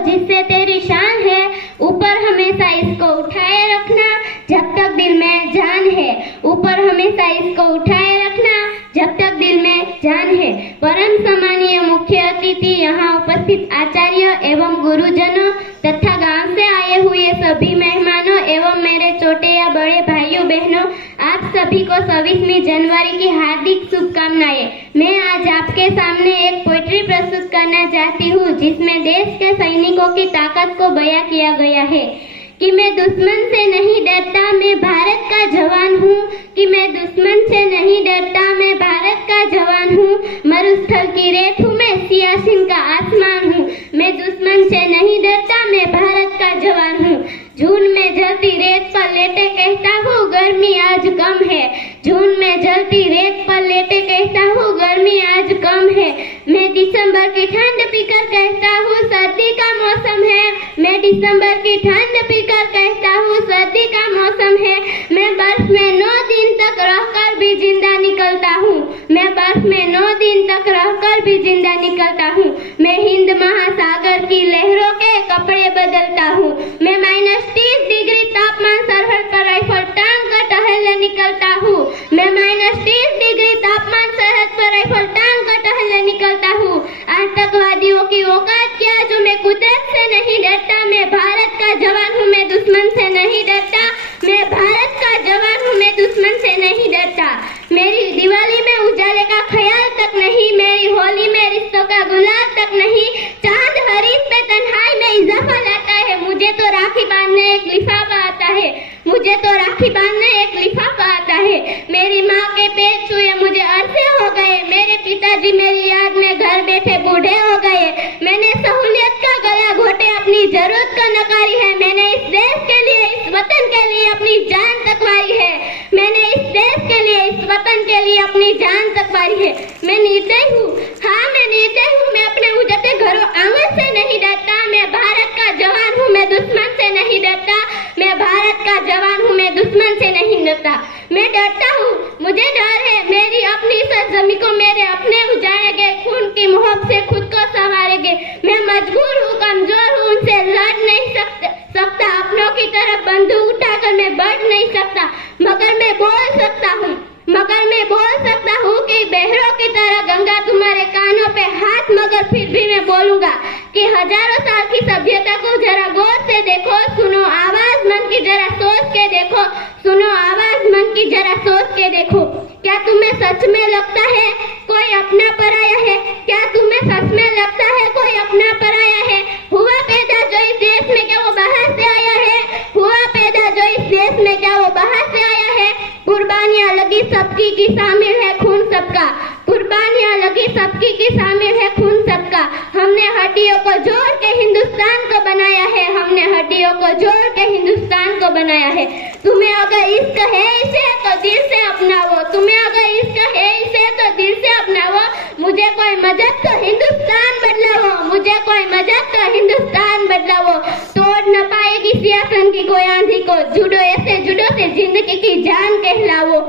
जिससे तेरी शान है, ऊपर हमेशा इसको उठाए रखना जब तक दिल में जान है, ऊपर हमेशा इसको उठाए रखना जब तक दिल में जान है। परम सम्मानीय मुख्य अतिथि, यहाँ उपस्थित आचार्य एवं गुरुजनों तथा गांव से आए हुए सभी मेहमानों एवं मेरे छोटे या बड़े भाइयों बहनों, आप सभी को 26वीं जनवरी की हार्दिक शुभकामनाएं। मैं आज आपके सामने एक पोएट्री प्रस्तुत करना चाहती हूँ जिसमें देश के सैनिकों की ताकत को बयां किया गया है कि मैं दुश्मन से नहीं डरता, मैं भारत का जवान हूँ, कि मैं दुश्मन से नहीं डरता, मैं भारत का जवान हूँ, मरुस्थल की रेत हूँ, मैं सियाचिन का आसमान हूँ, मैं दुश्मन से नहीं डरता, मैं भारत का जवान हूँ। जून में जलती रेत पर लेटे कहता हूँ गर्मी आज कम है, जून में जलती रेत पर लेटे कहता हूँ गर्मी आज कम है। मैं दिसंबर की ठंड पीकर कहता हूँ सर्दी का मौसम है, मैं दिसंबर की ठंड पीकर कहता हूँ सर्दी का मौसम है। मैं बर्फ में 9 दिन तक रहकर भी जिंदा निकलता हूँ, मैं बर्फ में 9 दिन तक रहकर भी जिंदा निकलता हूँ। मैं हिंद महासागर की लहरों के कपड़े बदलता हूँ, मैं -30 डिग्री तापमान सरहद पर राइफल टांग कर टहलने निकलता हूँ, मैं -30 डिग्री तापमान सरहद पर राइफल टांग कर टहलने निकलता हूँ। आतंकवादियों की औकात क्या जो मैं कुदरत से नहीं डरता, मैं भारत का जवान हूँ, मैं दुश्मन से नहीं डरता, मैं भारत का जवान हूँ, मैं दुश्मन से नहीं डरता। मेरी दिवाली में उजाले का ख्याल तक नहीं, मेरी होली में रिश्तों का गुलाब तक नहीं, चांद हरीफ पे तन्हाई में इजाफा लाता है, मुझे तो राखी बांधने एक लिफाफा आता है, मुझे तो राखी बांधने एक लिफाफा आता है। मेरी माँ के पेट छुए मुझे अरसे हो गए, मेरे पिताजी मेरी याद में घर बैठे बूढ़े हो गए। मैंने सहूलियत का गला घोटे अपनी जरूरत को नकारी है, मैंने इस देश के लिए इस वतन के लिए अपनी जान तक मारी है, मैंने इस देश के लिए इस वतन के लिए अपनी जान तक मारी है। मैं निर्दयी हूँ, हाँ मैं निर्दयी हूँ, मैं अपने उजड़ते घरों आंगन से नहीं डरता, मैं भारत का जवान हूँ, मैं दुश्मन से नहीं डरता, मैं भारत का जवान हूँ, मैं दुश्मन से नहीं डरता। मैं डरता हूँ, मुझे डर है, मेरी अपनी सरजमीं को मेरे अपने उजाड़ेंगे, खून की मोहब्बत से खुद को संवारेंगे। मैं मजबूर हूँ, कमजोर हूँ, उनसे लड़ नहीं सकता, अपनों की तरफ बंदूक उठाकर मैं बढ़ नहीं सकता, मगर मैं बोल सकता हूँ, मगर मैं बोल सकता हूँ कि बहरों की तरह गंगा तुम्हारे कानों पे हाथ, मगर फिर भी मैं बोलूंगा कि हजारों साल की सभ्यता को जरा गौर से देखो, सुनो आवाज मन की जरा सोच के देखो, सुनो आवाज मन की जरा सोच के देखो। क्या तुम्हें सच में लगता है कोई अपना पराया है, क्या तुम्हें सच में लगता है कोई अपना पराया है? हुआ पैदा जो इस देश में क्या वो बाहर से आया है, हुआ पैदा जो इस देश में क्या वो बाहर से आया है? कुर्बानियां लगी सबकी की शामिल है खून सबका, कुर्बानियां लगी सबकी की शामिल है खून सबका। हमने हड्डियों को जोड़ के हिंदुस्तान को बनाया है, हमने हड्डियों को जोड़ के हिंदुस्तान को बनाया है। तुम्हें अगर इश्क है इसे तो दिल से अपनाओ, तुम्हें अगर इश्क है इसे तो दिल से अपनाओ। मुझे कोई मदद तो हिंदुस्तान बदलाओ, मुझे कोई मदद तो हिंदुस्तान बदलाओ। तोड़ न पाएगी सियासत की कोई आंधी को, जुड़ो ऐसे जुड़ो से जिंदगी की जान कहलाओ।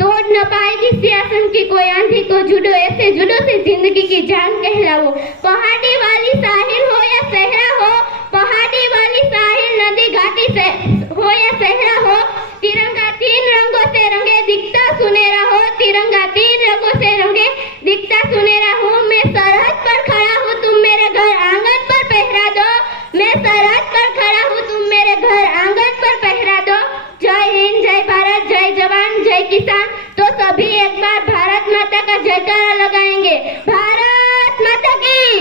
तोड़ न पाएगी सियासत की कोई आंधी को, जुड़ो ऐसे जुड़ो से जिंदगी की जान कहलाओ। पहाड़ी वाली साहिल हो या सहरा हो, पहाड़ी वाली साहिल नदी घाटी से हो या सहरा हो, तिरंगा 3 रंगों से रंगे दिखता सुनहरा हो, तिरंगा 3 रंगों से रंगे दिखता सुनहरा हो। मैं सरहद पर खड़ा हूँ, तुम मेरे घर आंगन पर पहरा दो, मैं सरहद पर खड़ा हूँ, तुम मेरे घर आंगन पर पहरा दो। जय हिंद, जय भारत, जय जवान, जय किसान। तो सभी एक बार भारत माता का जयकारा लगाएंगे। भारत माता की